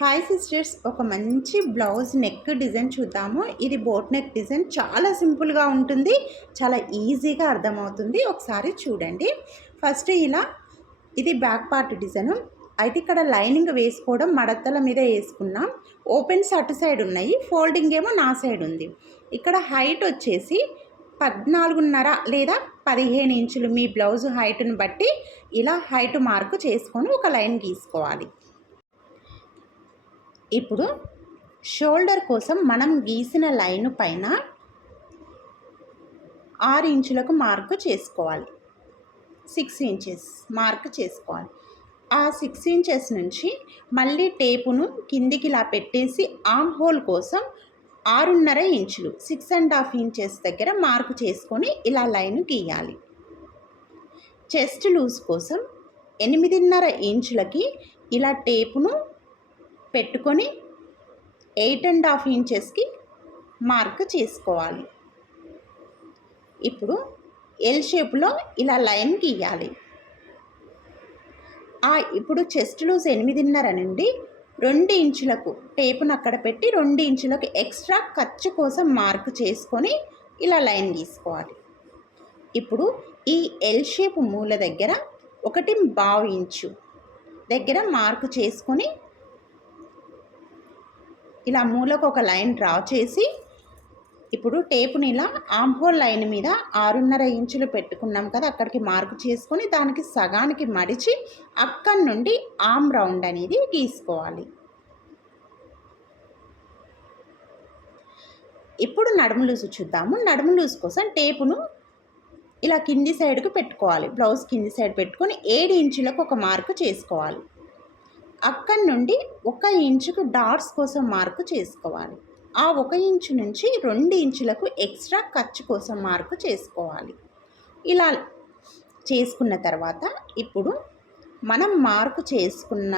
Hi sisters, ఒక మంచి blouse neck design చూద్దాము. ఇది బోట్ నెక్ డిజైన్ చాలా సింపుల్గా ఉంటుంది, చాలా ఈజీగా అర్థమవుతుంది. ఒకసారి చూడండి. ఫస్ట్ ఇది బ్యాక్ పార్ట్ డిజైన్. అయితే ఇక్కడ లైనింగ్ వేసుకోవడం మడతల మీద వేసుకున్నాం. ఓపెన్స్ అటు సైడ్ ఉన్నాయి, ఫోల్డింగ్ ఏమో నా సైడ్ ఉంది. ఇక్కడ హైట్ వచ్చేసి 14.5 లేదా 15 ఇంచులు, మీ బ్లౌజ్ హైట్ని బట్టి ఇలా హైట్ మార్కు చేసుకొని ఒక లైన్ గీసుకోవాలి. ఇప్పుడు షోల్డర్ కోసం మనం గీసిన లైన్ పైన 6 ఇంచులకు మార్కు చేసుకోవాలి. 6 ఇంచెస్ మార్క్ చేసుకోవాలి. ఆ 6 ఇంచెస్ నుంచి మళ్ళీ టేపును కిందికి ఇలా పెట్టేసి ఆర్మ్ హోల్ కోసం 6.5 ఇంచులు 6.5 ఇంచెస్ దగ్గర మార్కు చేసుకొని ఇలా లైన్ గీయాలి. చెస్ట్ లూజ్ కోసం 8.5 ఇంచులకి ఇలా టేపును పెట్టుకొని 8.5 ఇంచెస్కి మార్క్ చేసుకోవాలి. ఇప్పుడు ఎల్ షేప్లో ఇలా లైన్ గీయాలి. ఇప్పుడు చెస్ట్ లూజ్ 8.5 నుండి 2 ఇంచులకు టేపును అక్కడ పెట్టి 2 ఇంచులకు ఎక్స్ట్రా ఖర్చు కోసం మార్క్ చేసుకొని ఇలా లైన్ గీసుకోవాలి. ఇప్పుడు ఈ ఎల్ షేప్ మూల దగ్గర 1.5 ఇంచు దగ్గర మార్కు చేసుకొని ఇలా మూలకు ఒక లైన్ డ్రా చేసి ఇప్పుడు టేపుని ఇలా ఆర్మ్ హోల్ లైన్ మీద 6.5 ఇంచులు పెట్టుకున్నాం కదా, అక్కడికి మార్కు చేసుకొని దానికి సగానికి మడిచి అక్కడి నుండి ఆర్మ్ రౌండ్ అనేది గీసుకోవాలి. ఇప్పుడు నడుము లూజు చూద్దాము. నడుము లూజు కోసం టేపును ఇలా కింది సైడ్కు పెట్టుకోవాలి. బ్లౌజ్ కింది సైడ్ పెట్టుకొని 7 ఇంచులకు ఒక మార్కు చేసుకోవాలి. అక్కడి నుండి 1 ఇంచుకు డాట్స్ కోసం మార్కు చేసుకోవాలి. ఆ 1 ఇంచు నుంచి 2 ఇంచులకు ఎక్స్ట్రా ఖర్చు కోసం మార్కు చేసుకోవాలి. ఇలా చేసుకున్న తర్వాత ఇప్పుడు మనం మార్కు చేసుకున్న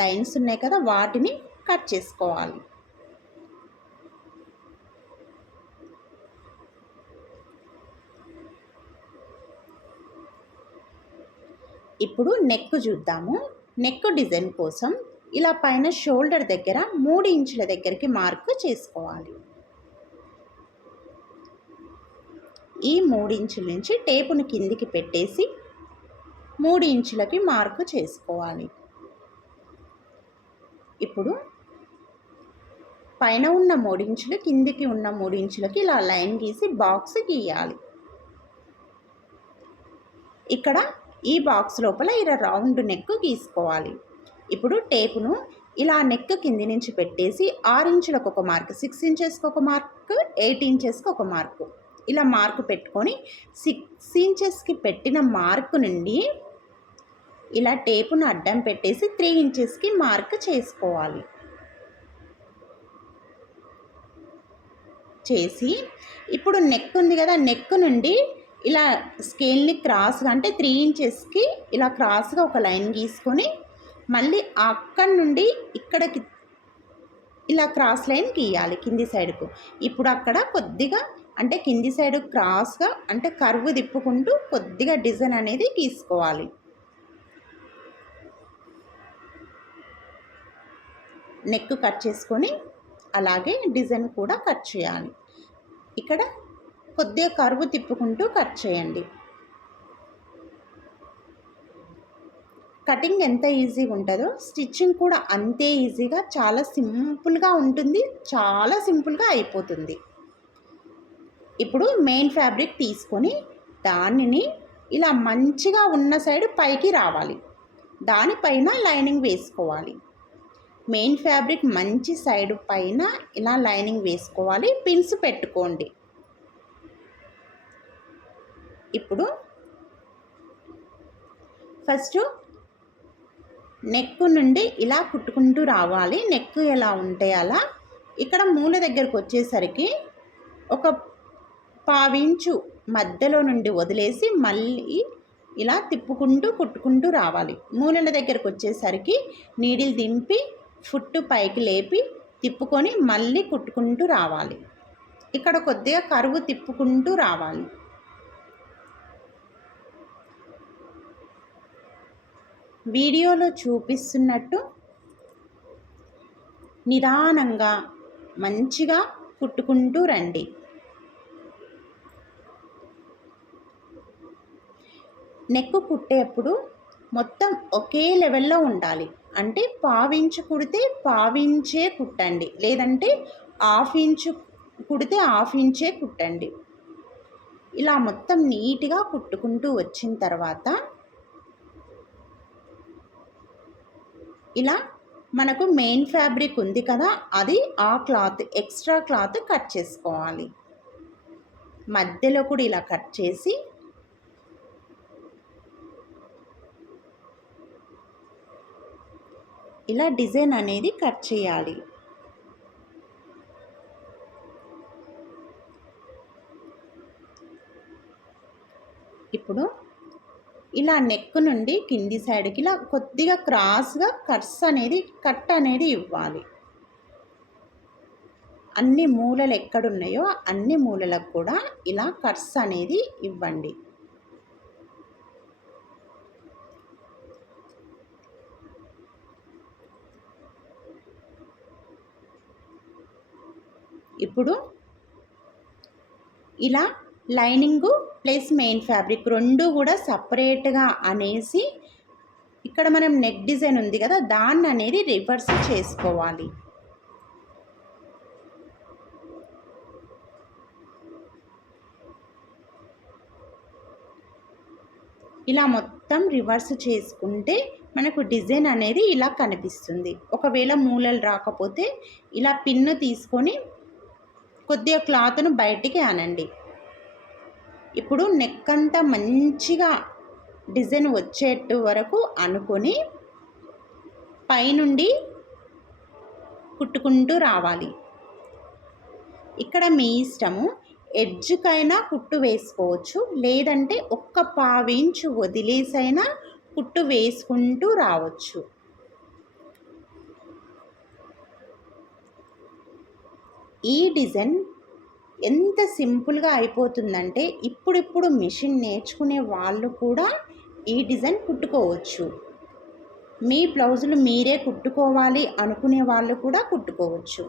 లైన్స్ ఉన్నాయి కదా, వాటిని కట్ చేసుకోవాలి. ఇప్పుడు నెక్ చూద్దాము. నెక్ డిజైన్ కోసం ఇలా పైన షోల్డర్ దగ్గర 3 ఇంచుల దగ్గరికి మార్కు చేసుకోవాలి. ఈ 3 ఇంచుల నుంచి టేపును కిందికి పెట్టేసి 3 ఇంచులకి మార్కు చేసుకోవాలి. ఇప్పుడు పైన ఉన్న 3 ఇంచులు, కిందికి ఉన్న 3 ఇంచులకి ఇలా లైన్ గీసి బాక్స్ గీయాలి. ఇక్కడ ఈ బాక్స్ లోపల ఇలా రౌండ్ నెక్ గీసుకోవాలి. ఇప్పుడు టేపును ఇలా నెక్ కింది నుంచి పెట్టేసి 6 ఇంచులకు ఒక మార్క్, 6 ఇంచెస్కి ఒక మార్క్, 8 ఇంచెస్కి ఒక మార్కు ఇలా మార్కు పెట్టుకొని 6 ఇంచెస్కి పెట్టిన మార్కు నుండి ఇలా టేపును అడ్డం పెట్టేసి 3 ఇంచెస్కి మార్క్ చేసుకోవాలి. చేసి ఇప్పుడు నెక్ ఉంది కదా, నెక్ నుండి ఇలా స్కేల్ని క్రాస్గా అంటే 3 ఇంచెస్కి ఇలా క్రాస్గా ఒక లైన్ గీసుకొని మళ్ళీ అక్కడి నుండి ఇక్కడికి ఇలా క్రాస్ లైన్ గీయాలి కింది సైడ్కు. ఇప్పుడు అక్కడ కొద్దిగా అంటే కింది సైడ్ క్రాస్గా అంటే కర్వ్ తిప్పుకుంటూ కొద్దిగా డిజైన్ అనేది గీసుకోవాలి. నెక్ కట్ చేసుకొని అలాగే డిజైన్ కూడా కట్ చేయాలి. ఇక్కడ కొద్దిగా కర్వ్ తిప్పుకుంటూ కట్ చేయండి. కటింగ్ ఎంత ఈజీగా ఉంటుందో స్టిచ్చింగ్ కూడా అంతే ఈజీగా, చాలా సింపుల్గా ఉంటుంది, చాలా సింపుల్గా అయిపోతుంది. ఇప్పుడు మెయిన్ ఫ్యాబ్రిక్ తీసుకొని దానిని ఇలా మంచిగా ఉన్న సైడ్ పైకి రావాలి. దానిపైన లైనింగ్ వేసుకోవాలి. మెయిన్ ఫ్యాబ్రిక్ మంచి సైడ్ పైన ఇలా లైనింగ్ వేసుకోవాలి. పిన్స్ పెట్టుకోండి. ఇప్పుడు ఫస్ట్ నెక్ నుండి ఇలా కుట్టుకుంటూ రావాలి. నెక్ ఎలా ఉంటే అలా. ఇక్కడ మూల దగ్గరకు వచ్చేసరికి ఒక 1/4 ఇంచు మధ్యలో నుండి వదిలేసి మళ్ళీ ఇలా తిప్పుకుంటూ కుట్టుకుంటూ రావాలి. మూలల దగ్గరకు వచ్చేసరికి నీడిల్ దింపి ఫుట్ పైకి లేపి తిప్పుకొని మళ్ళీ కుట్టుకుంటూ రావాలి. ఇక్కడ కొద్దిగా కరువు తిప్పుకుంటూ రావాలి. వీడియోలో చూపిస్తున్నట్టు నిదానంగా మంచిగా కుట్టుకుంటూ రండి. నెక్ కుట్టేప్పుడు మొత్తం ఒకే లెవెల్లో ఉండాలి. అంటే పావించు కుడితే పావించే కుట్టండి, లేదంటే హాఫ్ ఇంచు కుడితే హాఫ్ ఇంచే కుట్టండి. ఇలా మొత్తం నీట్గా కుట్టుకుంటూ వచ్చిన తర్వాత ఇలా మనకు మెయిన్ ఫ్యాబ్రిక్ ఉంది కదా, అది ఆ క్లాత్ ఎక్స్ట్రా క్లాత్ కట్ చేసుకోవాలి. మధ్యలో కూడా ఇలా కట్ చేసి ఇలా డిజైన్ అనేది కట్ చేయాలి. ఇప్పుడు ఇలా నెక్ నుండి కింది సైడ్కి ఇలా కొద్దిగా క్రాస్గా కట్ అనేది ఇవ్వాలి. అన్ని మూలలు ఎక్కడున్నాయో అన్ని మూలలకు కూడా ఇలా కట్స్ అనేది ఇవ్వండి. ఇప్పుడు ఇలా లైనింగు ప్లస్ మెయిన్ ఫ్యాబ్రిక్ రెండు కూడా సపరేట్గా అనేసి ఇక్కడ మనం నెక్ డిజైన్ ఉంది కదా, దాన్ని అనేది రివర్స్ చేసుకోవాలి. ఇలా మొత్తం రివర్స్ చేసుకుంటే మనకు డిజైన్ అనేది ఇలా కనిపిస్తుంది. ఒకవేళ మూలలు రాకపోతే ఇలా పిన్ను తీసుకొని కొద్దిగా క్లాత్ను బయటికి ఆనండి. ఇప్పుడు నెక్ అంతా మంచిగా డిజైన్ వచ్చేట్టు వరకు అనుకొని పైనుండి కుట్టుకుంటూ రావాలి. ఇక్కడ మీ ఇష్టము, ఎడ్జ్కైనా కుట్టు వేసుకోవచ్చు, లేదంటే ఒక్క పావించు వదిలేసైనా కుట్టు వేసుకుంటూ రావచ్చు. ఈ డిజైన్ ఎంత సింపుల్గా అయిపోతుందంటే ఇప్పుడిప్పుడు మిషన్ నేర్చుకునే వాళ్ళు కూడా ఈ డిజైన్ కుట్టుకోవచ్చు. మీ బ్లౌజులు మీరే కుట్టుకోవాలి అనుకునే వాళ్ళు కూడా కుట్టుకోవచ్చు,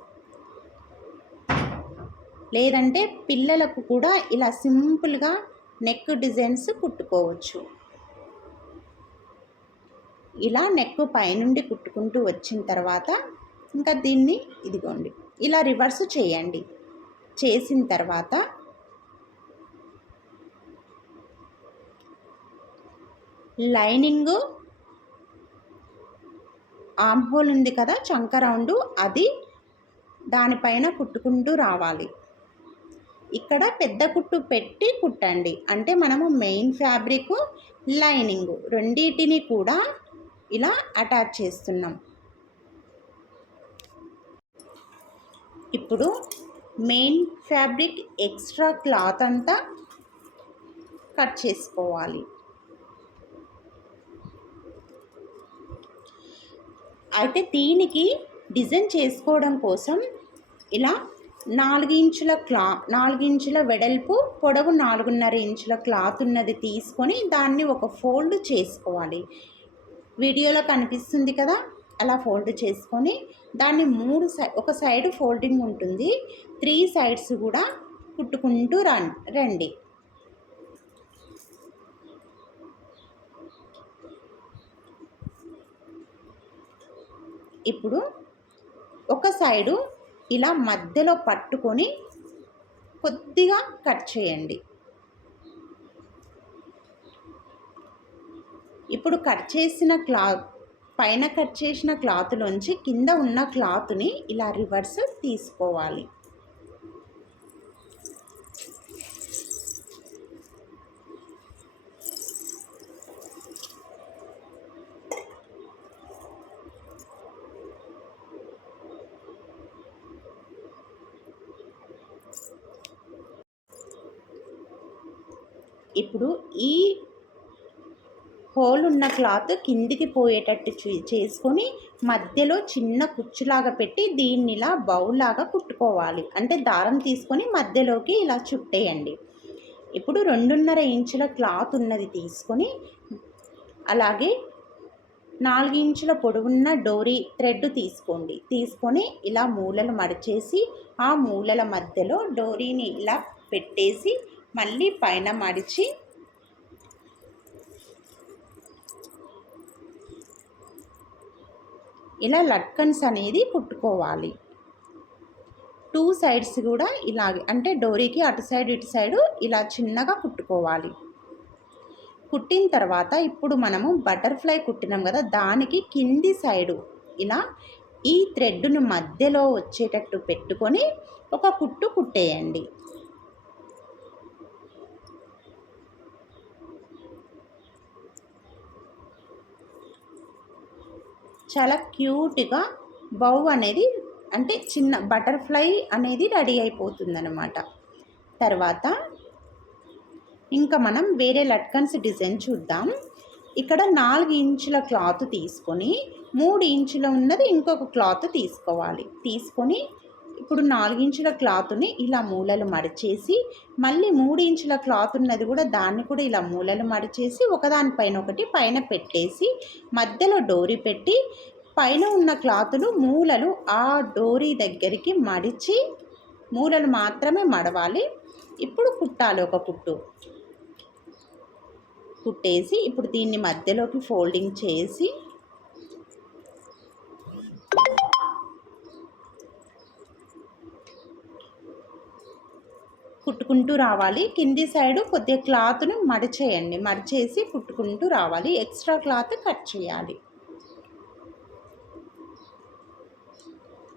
లేదంటే పిల్లలకు కూడా ఇలా సింపుల్గా నెక్ డిజైన్స్ కుట్టుకోవచ్చు. ఇలా నెక్ పైనుండి కుట్టుకుంటూ వచ్చిన తర్వాత ఇంకా దీన్ని ఇదిగోండి ఇలా రివర్స్ చేయండి. చేసిన తర్వాత లైనింగు ఆర్మ్ హోల్ ఉంది కదా, చంక రౌండు, అది దానిపైన కుట్టుకుంటూ రావాలి. ఇక్కడ పెద్ద కుట్టు పెట్టి కుట్టండి. అంటే మనము మెయిన్ ఫ్యాబ్రిక్ లైనింగు రెండింటిని కూడా ఇలా అటాచ్ చేస్తున్నాం. ఇప్పుడు మెయిన్ ఫ్యాబ్రిక్ ఎక్స్ట్రా క్లాత్ అంతా కట్ చేసుకోవాలి. అయితే దీనికి డిజైన్ చేసుకోవడం కోసం ఇలా 4 ఇంచుల వెడల్పు, పొడవు 4.5 ఇంచుల క్లాత్ ఉన్నది తీసుకొని దాన్ని ఒక ఫోల్డ్ చేసుకోవాలి. వీడియోలో కనిపిస్తుంది కదా, అలా ఫోల్డ్ చేసుకొని దాన్ని ఒక సైడ్ ఫోల్డింగ్ ఉంటుంది, 3 సైడ్స్ కూడా కుట్టుకుంటూ రండి. ఇప్పుడు ఒక సైడు ఇలా మధ్యలో పట్టుకొని కొద్దిగా కట్ చేయండి. ఇప్పుడు పైన కట్ చేసిన క్లాత్లోంచి కింద ఉన్న క్లాత్ని ఇలా రివర్స్ తీసుకోవాలి. ఇప్పుడు ఈ హోల్ ఉన్న క్లాత్ కిందికి పోయేటట్టు చేసుకొని మధ్యలో చిన్న కుచ్చులాగా పెట్టి దీన్ని ఇలా బౌల్లాగా కుట్టుకోవాలి. అంటే దారం తీసుకొని మధ్యలోకి ఇలా చుట్టేయండి. ఇప్పుడు 2.5 ఇంచుల క్లాత్ ఉన్నది తీసుకొని అలాగే 4 ఇంచుల పొడవున్న డోరీ థ్రెడ్ తీసుకోండి. తీసుకొని ఇలా మూలలు మడిచేసి ఆ మూలల మధ్యలో డోరీని ఇలా పెట్టేసి మళ్ళీ పైన మడిచి ఇలా లట్కన్స్ అనేది కుట్టుకోవాలి. 2 సైడ్స్ కూడా ఇలాగే, అంటే డోరీకి అటు సైడ్ ఇటు సైడు ఇలా చిన్నగా కుట్టుకోవాలి. కుట్టిన తర్వాత ఇప్పుడు మనము బటర్ఫ్లై కుట్టినాం కదా, దానికి కింది సైడు ఇలా ఈ థ్రెడ్ను మధ్యలో వచ్చేటట్టు పెట్టుకొని ఒక కుట్టు కుట్టేయండి. చాలా క్యూట్గా బౌ అనేది, అంటే చిన్న బటర్ఫ్లై అనేది రెడీ అయిపోతుందన్నమాట. తర్వాత ఇంకా మనం వేరే లట్కన్స్ డిజైన్ చూద్దాం. ఇక్కడ 4 ఇంచుల క్లాత్ తీసుకొని 3 ఇంచుల ఉన్నది ఇంకొక క్లాత్ తీసుకోవాలి. తీసుకొని ఇప్పుడు 4 ఇంచుల క్లాత్ని ఇలా మూలలు మడిచేసి మళ్ళీ 3 ఇంచుల క్లాత్ ఉన్నది కూడా దాన్ని కూడా ఇలా మూలలు మడిచేసి ఒకదానిపైన ఒకటి పైన పెట్టేసి మధ్యలో డోరీ పెట్టి పైన ఉన్న క్లాతులు మూలలు ఆ డోరీ దగ్గరికి మడిచి మూలలు మాత్రమే మడవాలి. ఇప్పుడు కుట్టాలి. ఒక కుట్టు కుట్టేసి ఇప్పుడు దీన్ని మధ్యలోకి ఫోల్డింగ్ చేసి కుట్టుకుంటూ రావాలి. కింది సైడు కొద్దిగా క్లాత్ను మడిచేయండి. మడిచేసి కుట్టుకుంటూ రావాలి. ఎక్స్ట్రా క్లాత్ కట్ చేయాలి.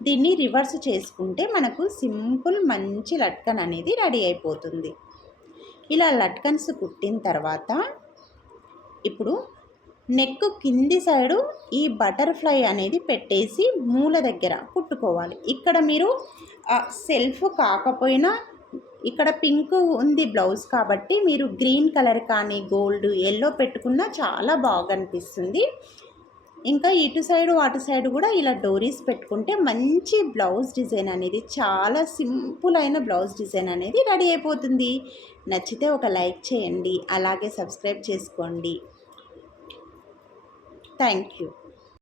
దీన్ని రివర్స్ చేసుకుంటే మనకు సింపుల్ మంచి లట్కన్ అనేది రెడీ అయిపోతుంది. ఇలా లట్కన్స్ కుట్టిన తర్వాత ఇప్పుడు నెక్ కింది సైడు ఈ బటర్ఫ్లై అనేది పెట్టేసి మూల దగ్గర కుట్టుకోవాలి. ఇక్కడ మీరు సెల్ఫ్ కాకపోయినా ఇక్కడ పింక్ ఉంది బ్లౌజ్ కాబట్టి మీరు గ్రీన్ కలర్ కానీ గోల్డ్ ఎల్లో పెట్టుకున్నా చాలా బాగా అనిపిస్తుంది. ఇంకా ఇటు సైడు అటు సైడు కూడా ఇలా డోరీస్ పెట్టుకుంటే మంచి బ్లౌజ్ డిజైన్ అనేది, చాలా సింపుల్ అయిన బ్లౌజ్ డిజైన్ అనేది రెడీ అయిపోతుంది. నచ్చితే ఒక లైక్ చేయండి, అలాగే సబ్స్క్రైబ్ చేసుకోండి. Thank you.